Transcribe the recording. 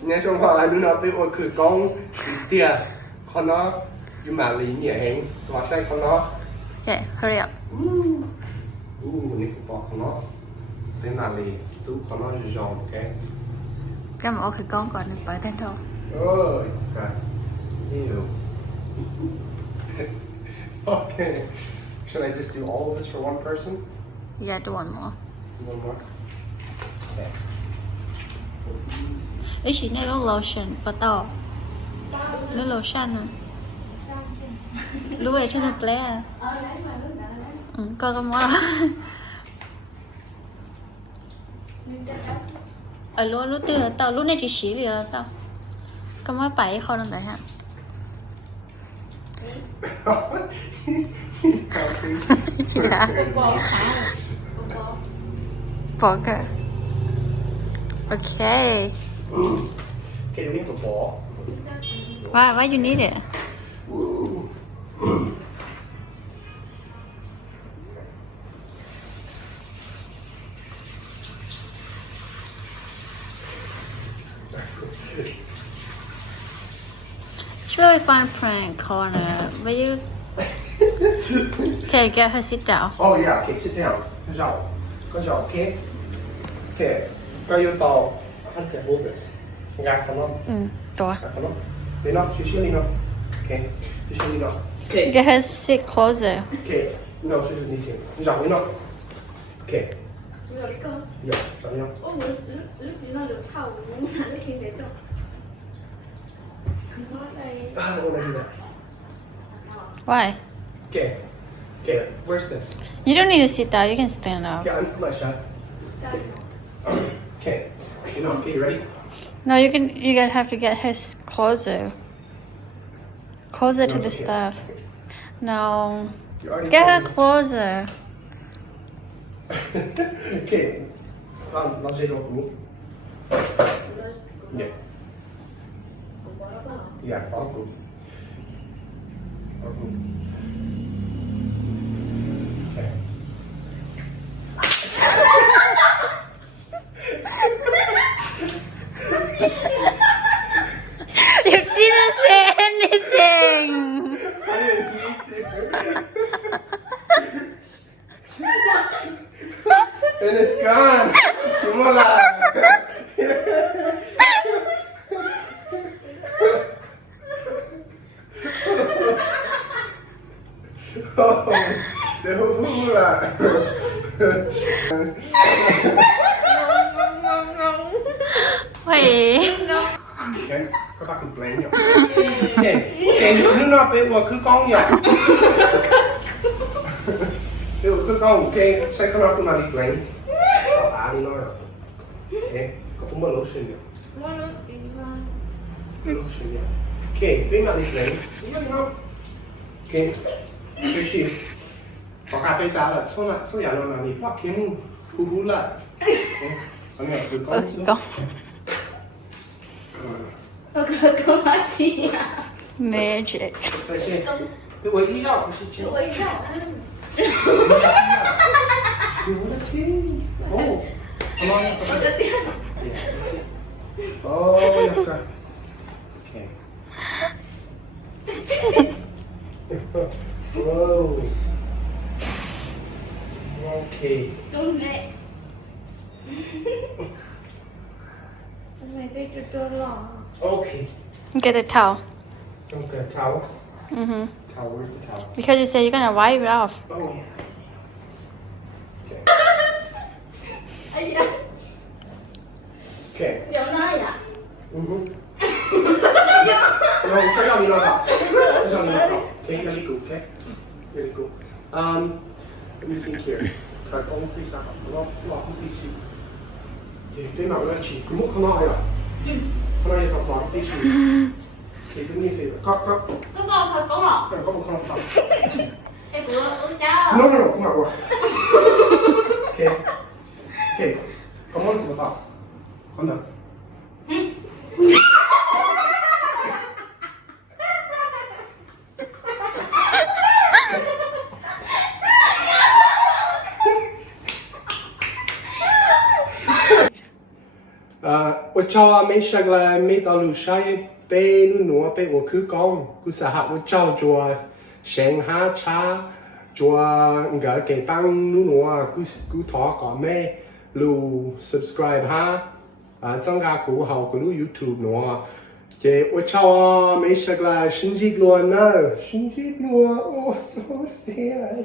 Nghe xong họ nó nói với khử con tia con nó nhưng mà lý nhẹ hẹn và sai con nó. Okay, hurry up. Này cũng bỏ con nó thế mà lý tú con nó giòn ok. Cái mà khử con còn được bởi tên thôi. Ôi, ok. Ew. Okay. Should I just do all of this for one person? Yeah, do one more. One more. Okay. Ý chị này có lotion, bắt đầu. Nó lotion à? Lúc về cho nó play à? Coi con mua. Lúc từ tao lúc này chỉ xí thì tao. Con mới bảy không được hả? Chị đã. Bỏ cơ. Okay. Okay, we have a ball. Why you need it? It's really fun prank corner. Will you? Okay, get her sit down. Oh yeah, okay, sit down. Good job, okay? Okay, go your ball. Anh sẽ move this. Gạt con nó. Rồi. Gạt con nó. Lean up, just lean up. Okay, just lean up. Okay. Get her sit closer. Okay, no, she doesn't need to. Giọng lean up. Okay. Yeah, giọng lean up. I don't want to do that. Why? Okay. Okay, where's this? You don't need to sit down. You can stand up. Okay, I'm my shot. Okay. You know, okay, you ready? No, you can. You gotta have to get her closer. Closer to the Okay. stuff. No. You already Get her told closer. me. Okay. Nó dây đồ của mình. Yeah. Yeah, all good. All good. Okay. You didn't say anything. I didn't need to. And it's gone. Chimola. Oh, the hula. Wait. Okay, các bạn cùng play nhỉ? Okay, nước nó bé vừa cứ con nhỉ? Bé vừa cứ con, okay, sai không nó cứ mà đi play. À đi nói rồi. Okay, có cũng một lotion nhỉ? Lotion nhỉ? Okay, bé mà đi play. Okay, cái gì? Có cả bé ta là số nhà nó là đi bắt kiếm hula. Okay, xong rồi cứ con. Con. 我哥跟我去呀， Magic. 但是，对我医药不是真。我要。我的天！哦，好吗？我就这样。哦，要这。OK。哦。OK。东北。没被这多了。 OK。 Get a towel. Okay, towel. Mhm. Towel, where's the towel? Because you said you're gonna wipe it off. Oh yeah. Okay. 哎呀， Okay. 有那呀？No, check out your laptop. Check out your laptop. Okay, really cool. Okay, really cool. Let me think here. Phải có một cái sản phẩm nó một cái gì? Thì cái nào nó chỉ cứ một con nói à? Con nói học cái gì? Thì cứ như thế. Có. Con thật con lọ. Có một con học. Ê của ông cháu. No, không mặc rồi. Okay. Có một con học. Con được. What cháu mấy sắc là mấy tao lù sai bé nu nua bé我去讲กูสห我照做上下茶做个给帮nu nuaกูถอก่อนแม่ลู subscribe 哈增加กู好กูลู YouTube นัวเจ้我cháu mấy sắc là sinh nhật luôn nè sinh nhật luôn oh so sad